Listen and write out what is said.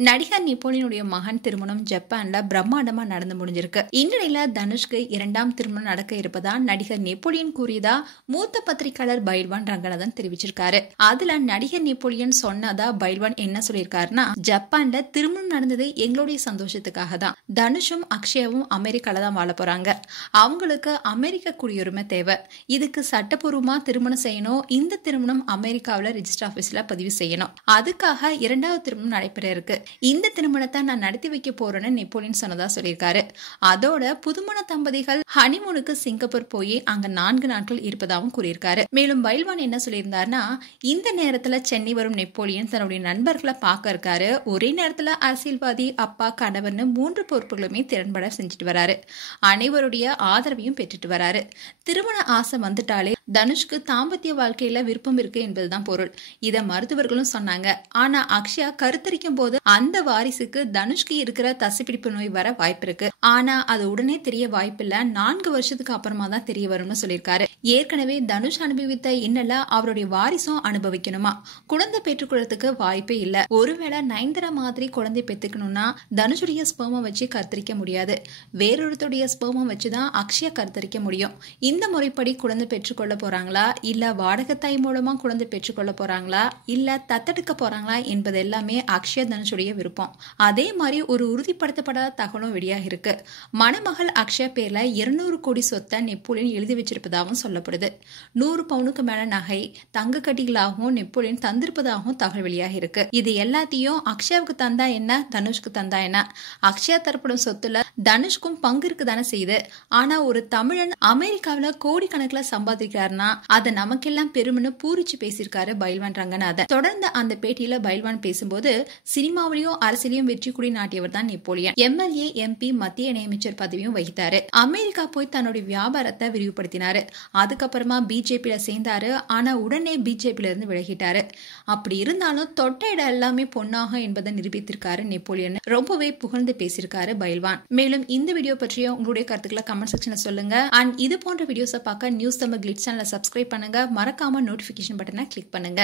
நடிகர் நெப்போலியனுடைய மகன் திருமணம் ஜப்பான்ல பிரம்மாண்டமா நடந்து முடிஞ்சிருக்கு. இந்நிலையில தனுஷ்க்கு இரண்டாம் திருமணம் நடக்க இருப்பதா நடிகர் நெப்போலியன் கூறியதா மூத்த பத்திரிகையாளர் பைல்வான் ரங்கநாதன் தெரிவிச்சிருக்காரு. அதுல நடிகர் நெப்போலியன் சொன்னதா பைல்வான் என்ன சொல்லியிருக்காருன்னா, ஜப்பான்ல திருமணம் நடந்தது எங்களுடைய சந்தோஷத்துக்காக தான். தனுஷும் அக்ஷயாவும் அமெரிக்கால தான் வாழ போறாங்க. அவங்களுக்கு அமெரிக்க குடியுரிமை தேவை. இதுக்கு சட்டப்பூர்வமா திருமணம் செய்யணும். இந்த திருமணம் அமெரிக்காவில ரெஜிஸ்டர் ஆபீஸ்ல பதிவு செய்யணும். அதுக்காக இரண்டாவது திருமணம் நடைபெற இருக்கு. இந்த திருமணத்தை நான் நடத்தி வைக்க போறேன்னு நெப்போலியன் சொன்னதா சொல்லியிருக்காரு. அதோட புதுமண தம்பதிகள் ஹனிமூனுக்கு சிங்கப்பூர் போய் அங்க 4 நாட்கள் இருப்பதாகவும் கூறியிருக்காரு. மேலும் பைல்வான் என்ன சொல்லியிருந்தாருன்னா, இந்த நேரத்துல சென்னை வரும் நெப்போலியன் தன்னுடைய நண்பர்களை பார்க்க இருக்காரு. ஒரே நேரத்துல அரசியல்வாதி, அப்பா, கணவர்னு 3 பொறுப்புகளுமே திறன்பட செஞ்சுட்டு வராரு. அனைவருடைய ஆதரவையும் பெற்றுட்டு வராரு. திருமண ஆசை வந்துட்டாலே தனுஷ்க்கு தாம்பத்திய வாழ்க்கையில விருப்பம் இருக்கு என்பதுதான் பொருள். இத மருத்துவர்களும் சொன்னாங்க. ஆனா அக்ஷயா கருத்தரிக்கும் போது அந்த வாரிசுக்கு தனுஷ்க்கு இருக்கிற தசைப்பிடிப்பு நோய் வர வாய்ப்பு இருக்கு. ஆனா அது உடனே தெரிய வாய்ப்பில்ல. 4 வருஷத்துக்கு அப்புறமா தான் தெரிய வரும்னு சொல்லியிருக்காரு. ஏற்கனவே தனுஷ் அனுபவித்த இன்னல அவருடைய வாரிசும் அனுபவிக்கணுமா? குழந்தை பெற்றுக்கொள்றதுக்கு வாய்ப்பே இல்ல. ஒருவேளை நயன்தாரா மாதிரி குழந்தை பெற்றுக்கணும்னா தனுஷுடைய ஸ்பெர்மை வச்சு கருத்தரிக்க முடியாது. வேறொருத்தருடைய ஸ்பெர்மை வச்சுதான் அக்ஷயா கருத்தரிக்க முடியும். இந்த முறைப்படி குழந்தை பெற்றுக்கொள்ள போறாங்களா, இல்ல வாடகத்தாய் மூலமா குழந்தை பெற்றுக்கொள்ள போறாங்களா, இல்ல தத்தெடுக்க போறாங்களா என்பது எல்லாமே அக்ஷயா தனுஷுடைய விருப்பம். அதே மாதிரி ஒரு உறுதிப்படுத்தப்படாத தகவலும் வெளியாக இருக்கு. மணமகள் அக்ஷயா பேர்ல 200 கோடி சொத்தை நெப்போலியன் எழுதி வச்சிருப்பதாகவும் சொல்லப்படுது. 100 பவுனுக்கு மேல நகை, தங்க கட்டிகளாகவும் நெப்போலியன் தந்திருப்பதாகவும் தகவல் வெளியாக இருக்கு. இது எல்லாத்தையும் அக்ஷயாவுக்கு தந்தா என்ன, தனுஷ்க்கு தந்தா என்ன? அக்ஷயா தரப்படும் சொத்துல தனுஷ்க்கும் பங்கு இருக்கு தானே செய்யுது. ஆனா ஒரு தமிழன் அமெரிக்காவில கோடிக்கணக்கில் சம்பாதிக்கிறாருன்னா அதை நமக்கெல்லாம் பெருமைன்னு பூரிச்சு பேசியிருக்காரு பைல்வான் ரங்கநாதன். தொடர்ந்து அந்த பேட்டியில பைல்வான் பேசும்போது, சினிமாவிலையும் அரசியலையும் வெற்றி கொடி நாட்டியவர் தான் நெப்போலியன். எம்எல்ஏ, எம்பி, மத்திய இணையமைச்சர் பதவியும் வகித்தாரு. அமெரிக்கா போய் தன்னுடைய வியாபாரத்தை விரிவுபடுத்தினாரு. அதுக்கப்புறமா பிஜேபியில சேர்ந்தாரு. ஆனா உடனே பிஜேபியில இருந்து விலகிட்டாரு. அப்படி இருந்தாலும் தொட்ட இடம் எல்லாமே பொன்னாக என்பதை நிரூபித்திருக்காரு நெப்போலியன். ரொம்பவே புகழ்ந்து பேசியிருக்காரு பைல்வான். மேலும் இந்த வீடியோ பற்றிய உங்களுடைய கருத்துக்களை கமெண்ட் செக்ஷன்ல சொல்லுங்க. அண்ட் இது போன்ற வீடியோஸை பார்க்க நியூஸ் தமிழ் கிளிட்ஸ் சேனலை சப்ஸ்கிரைப் பண்ணுங்க. மறக்காம நோட்டிபிகேஷன் பட்டனை கிளிக் பண்ணுங்க.